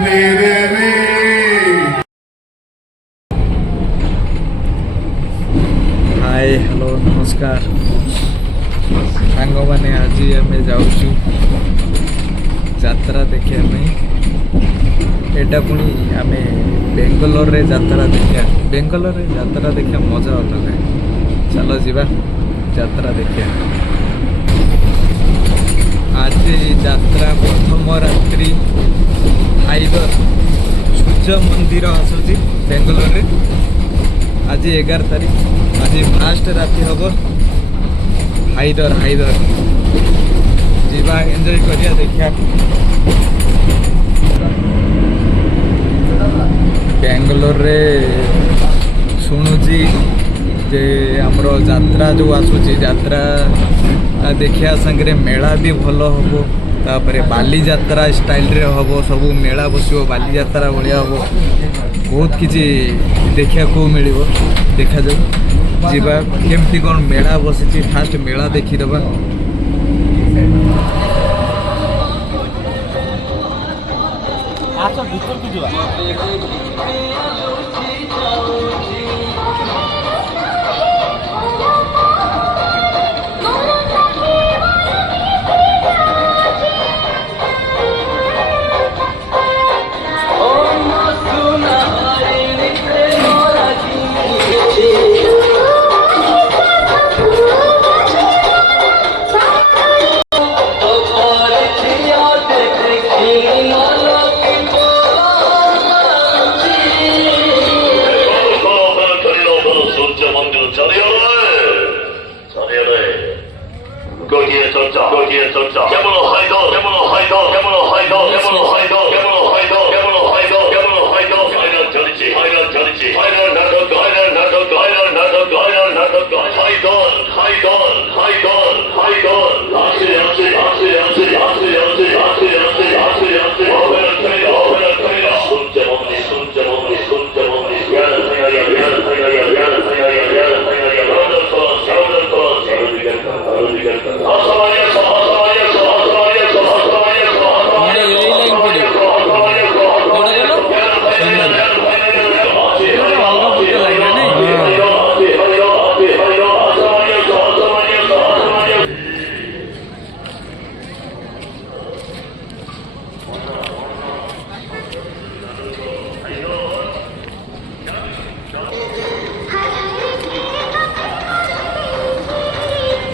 Hi hello नमस्कार सांग मैंने आज आम जाऊँ यात्रा देखा एटा पुणी आम बेंगलोर रे यात्रा देखा बेंगलोर रे यात्रा देखा मजा अलग है। चलो जीवा यात्रा देखा। आज यात्रा प्रथम रात्रि हाइदर सूर्य मंदिर आसूची बेंगलोर रे। आज 11 तारीख आज फास्ट राति हम हाइदर हाइदर जीवा एंजॉय करिया देखिया। बेंगलोर रे शुणुची जे आमर यात्रा जो आसूची यात्रा देखिया संगे मेला भी भल हम तापर बाली यात्रा स्टाइल रे हम सब मेला बसो बाली यात्रा भाया हम बहुत किसी देखा को मिल देखा जाऊ जीवा केमती कौन मेला बसी फास्ट मेला देखीदबा।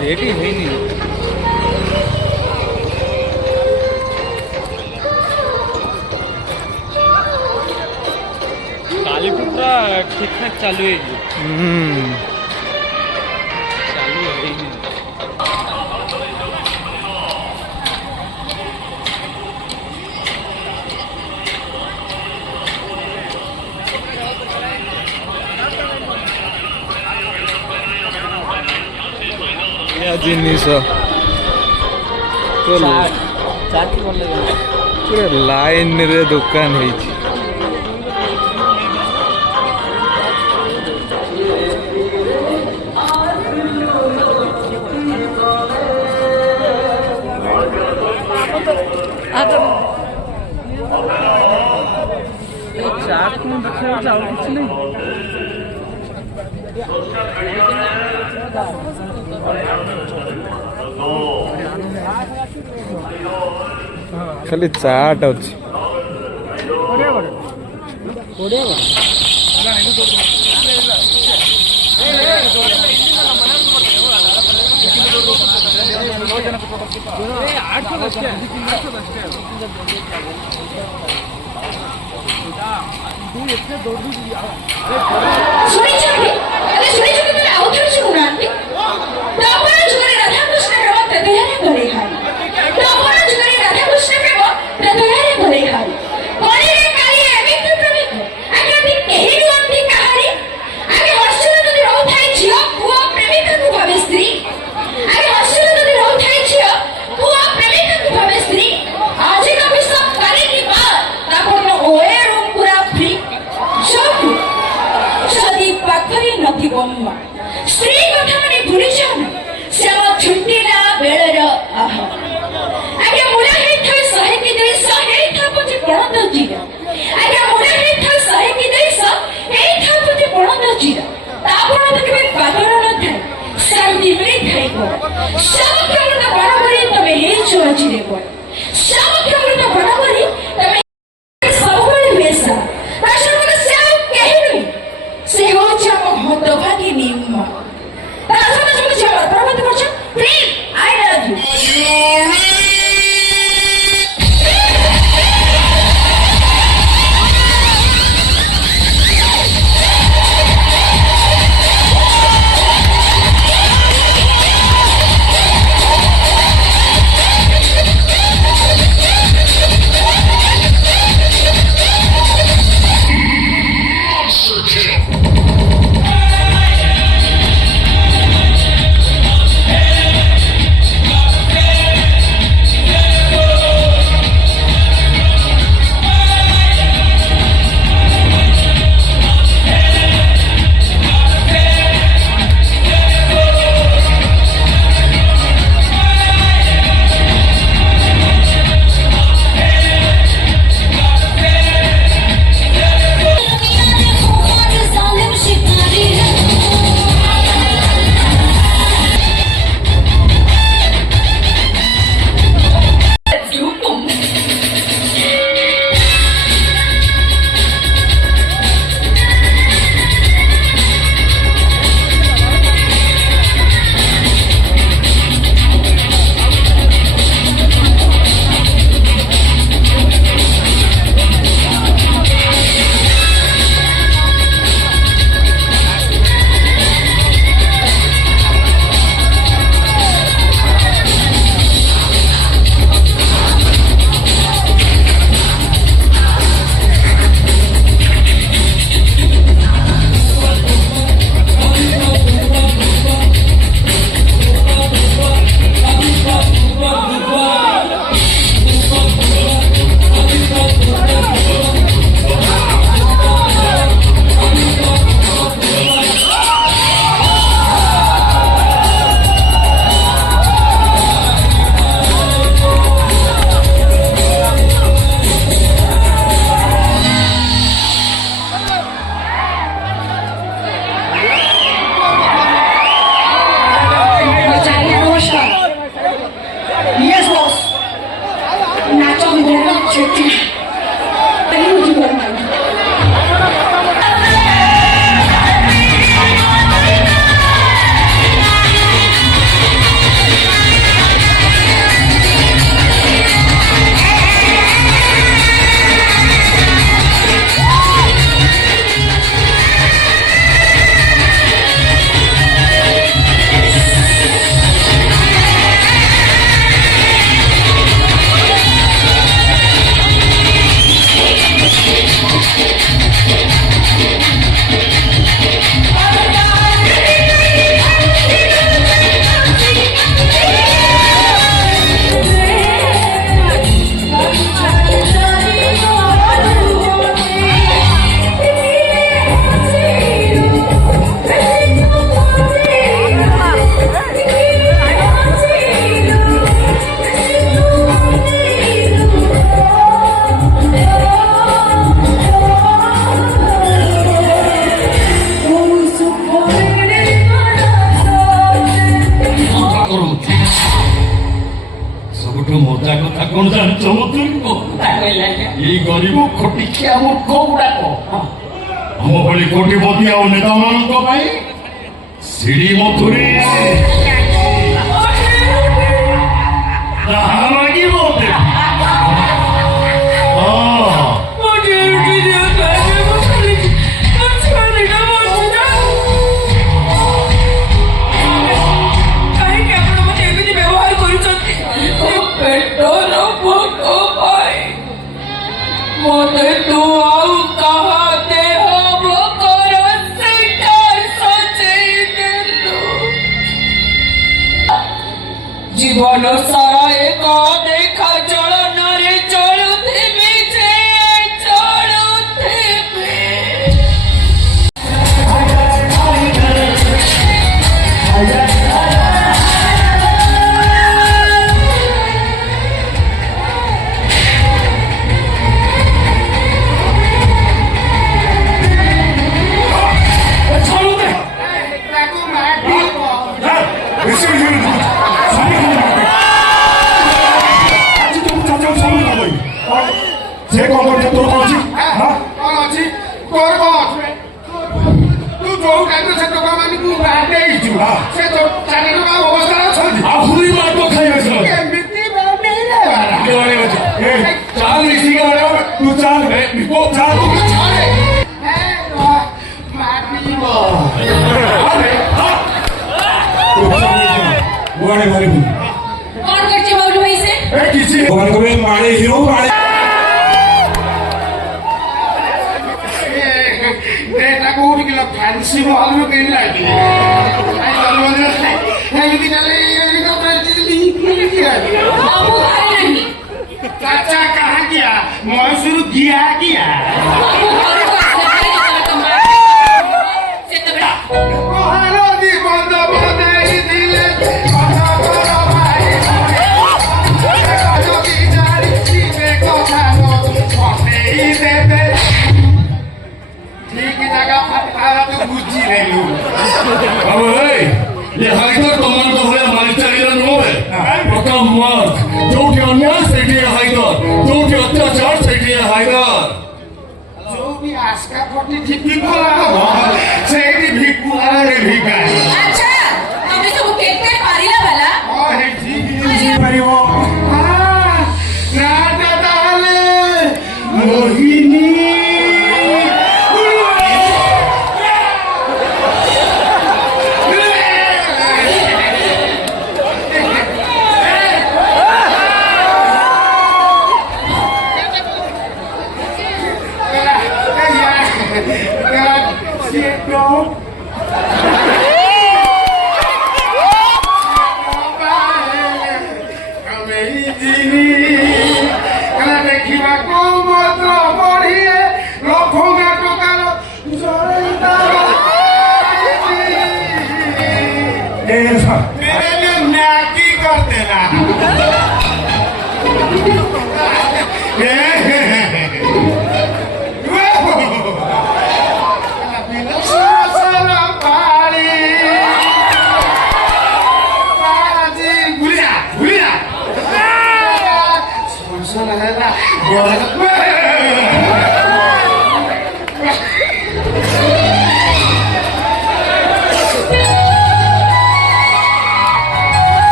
रेडी है नहीं कालीपुर पूरा ठीक ठाक चालू है चालू है नहीं। जिनिस पूरा लाइन रे दुकान है। चाट को देखा जाओ कुछ नहीं खाली चाट अच्छी स्त्री कथा माने भूली जाओ श्याम छुट्टीला बेलर आह आगे मुला हे था सहे के दे सहे था पछ गणत ଚିର ଆଜ୍ଞା ମୁଣ୍ଡ ହେଇଥା ସହେ କି ଦେଶ ହେଇଥା ପ୍ରତି ବଣତ ଚିର ତା ବଣତ କେବେ ପାତଳ ନଥାଏ ଶାନ୍ତି ମିଳିଥାଏ କଣ ସାମକ୍ଷମୃତ ବଣ କରି ତମେ ହେଇଛୁ ଆଜିରେ କଣ ସାମକ୍ଷମୃତ ବଣ କରି ତମେ ସବୁବେଳେ ବେଶା ତା ସହିତ ସେ ଆଉ କେହି ନୁହେଁ ସେ ହେଉଛି ଆମ ହତଭାଗୀ ନିମ୍ନ ତା ସହିତ ସବୁ ଝିଅ ପ୍ରବତ କରୁଛ please I love you Yes, boss. Nacho Videra Chetty. Thank you very much. ସବୁଠୁ ମଜା କଥା କଣ ଜାଣିଛ ଏଇ ଗରିବ ଖଟିଖିଆ ମୂର୍ଖ ଗୁଡାକ ଆମ ଭଳି କୋଟିପତି ଆଉ ନେତା ମାନଙ୍କ ପାଇଁ ସିଡି ମଥୁରୀ ଯାହା ମାଗିବ मोते तू आउ कहा दे हो वो करो सिकार सोचे दिलु जीवन सारा एक देखा चलन रे चलुथिबी जे चलुथिबी वो था तो छाड़े माटी वो अरे हाँ वाले वाले कौन करछे बाबू भाई से ए किसी भगवान को मारे हीरो मारे बेटा को उठ के फैंसी मॉल में कहीं लगी आई दरवाजा है ये चले ये तो बैठी क्या बाबू घर नहीं चाचा कहाँ गया मैसूर गया क्या बाबू घर को सरकारी का कमाल से तगड़ा कोहरो दी बंद बंद दिले कथा करो भाई जो की जानी सीने कथा नो पते ही देते ठीक जगह फटकारा तो बुझी नहीं अब ए ये हाइदर कमांड तो भले हमारी चाहिए नो है प्रथम मार्ग जो कि अन्याय से किया हाइदर जो कि अत्याचार से किया हाइदर जो भी आस्का कोटी ठीक भला सेठी भिकुला रे भिका अच्छा तमे सब केते पारिला वाला ओ हे जी परिवो राजा ताले मोहिनी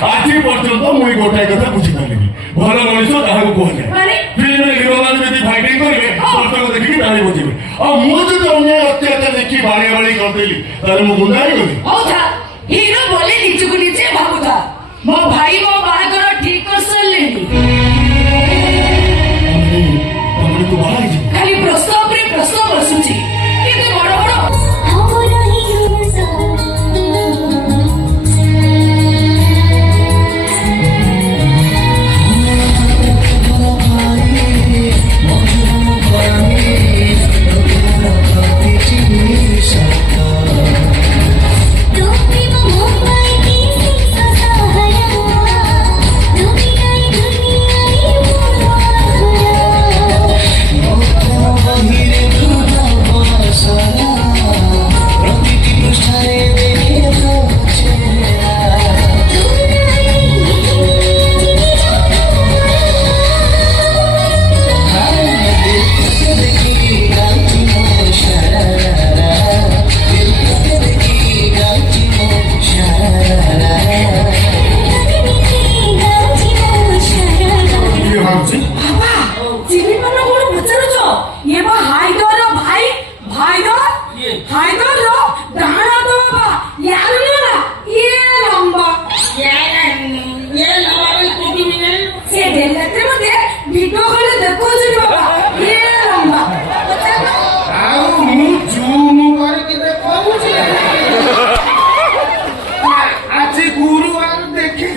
आज पर्यंत मुझे गोटाए कथा बुझी पारि भल मनीष क्या कहले फिल्म हिरो मैंने फाइटिंग करेंगे दर्शक देखिए ताली बजेबे और मुझे जो अन्याय अत्याचार देखी बाड़ी बाड़ी करदेली तारे मु गुंडा ही गली होता हीरो बोले निजको निजे भाबुता मो भाई मो बाहागर ठीक कर सरलेनी हमरे तो बाहर ही खाली प्रस्ताव पे प्रस्ताव बसुची किंतु बड़ बड़ हमरा हीरो सा Oh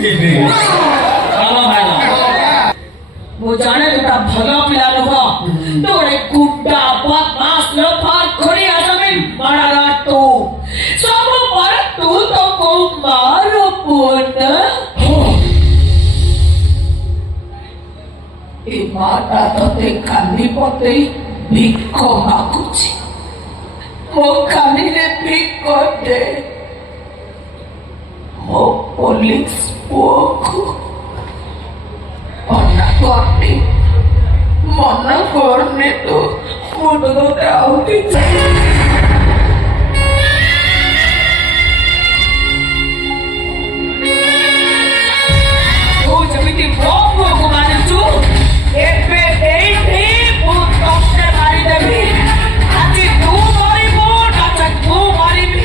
ମୁଁ ଜାଣେ ତୁଟା ଭଲ ପିଲା ନୁହଁ ତୁ ଗୋଟେ ଗୁଣ୍ଡା ବଦମାସ ଲୋଫର ଖୋରି ଆସମି ମାରାର ତୁ ସବୁ ପରେ ତୁ ତ କୋଉ ମାର ପୁଅ ନା ଏ ମାଟା ତତେ କାନି ପତେଇ ଭିକ ମାଗୁଛି ମୋ କାନିରେ ଭିକ ଦେ ମୋ ପୋଲିସ ପୁଅକୁ ମନା କରନି ମନା କରନି ତୁ ମୁଁ ତୋତେ ଆଉ କିଛି ତୁ ଯେମିତି ମୋ ପୁଅକୁ ମାନିଛୁ ଏବେ ଏଇଠି ମୁଁ ତତେ ମାରିଦେବି ଆଜି ତୁ ମରିବୁ ନାଚ ତୁ ମରିବି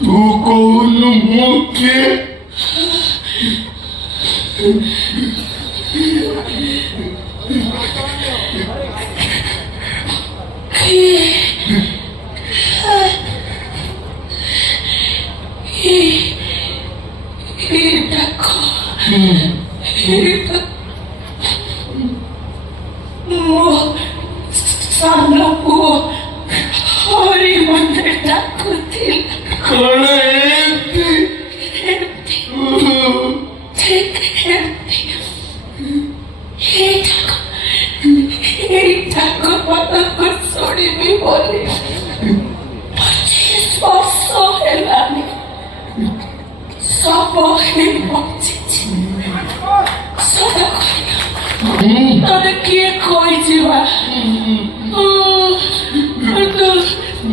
तू कौन मुख्य सामना पुओ हरी मंदिर डाकुथिला ଶୁଣିବି ବୋଲି 25 ବର୍ଷ ହେଲାଣି ସବୁ ହେଇ ବଞ୍ଚିଛି ତତେ କିଏ କହିଯିବା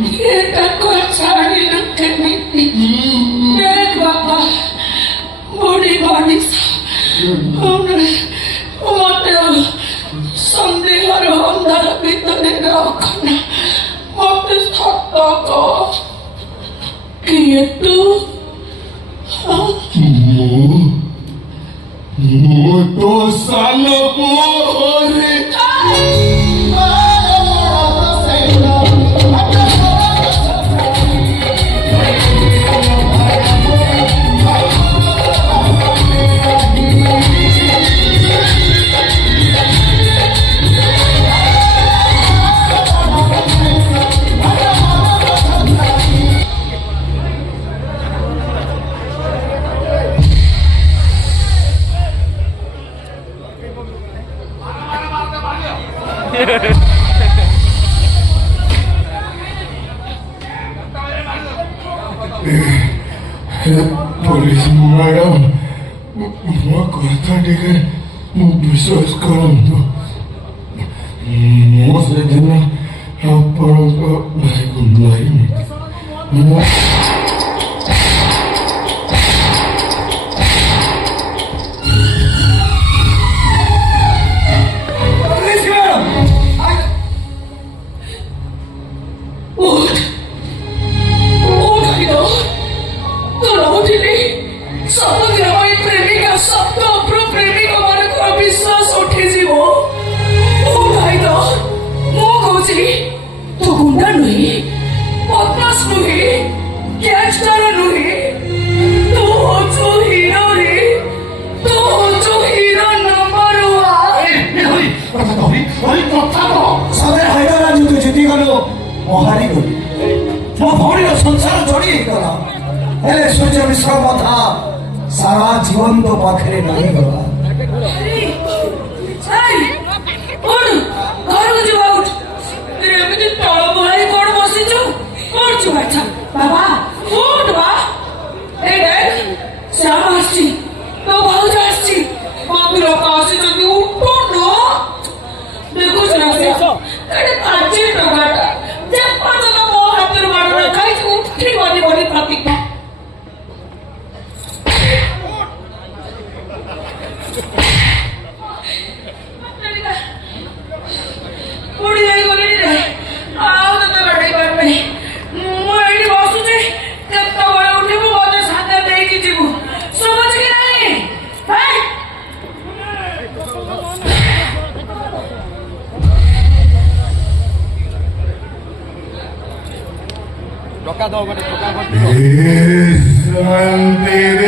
କିଏ ତାକୁ ଛାଡ଼ିଲୁ କେମିତି ଦେଖ ବାପା ବୁଢ଼ୀ ମଣିଷ ମତେ ସନ୍ଦେହର ଅନ୍ଧାର ଭିତରେ ରଖନା ମତେ ସତ କହ କିଏ ତୁ ମୁଁ ତ ସାନ ପୁଅ ମ୍ୟାଡ଼ାମ ମୋ କଥା ଟିକେ ବିଶ୍ୱାସ କରନ୍ତୁ ମୁଁ ସେଦିନ ଆପଣଙ୍କ ଭାଇକୁ ମାରିନି ମୁଁ सारा जीवन तो पाखरे नहीं गला बाबा उठ बा ए देख श्याम आसी तो भाऊ आसी मंदिर का आसी जल्दी उठो ना देखो जरा से कड़े पांचे टमाटा जब पांच ना मो हाथ रे मारो ना खाई उठी वाली वाली प्रतिज्ञा उड़ी जाई बोली रे आओ तो लड़ाई कर पे शांति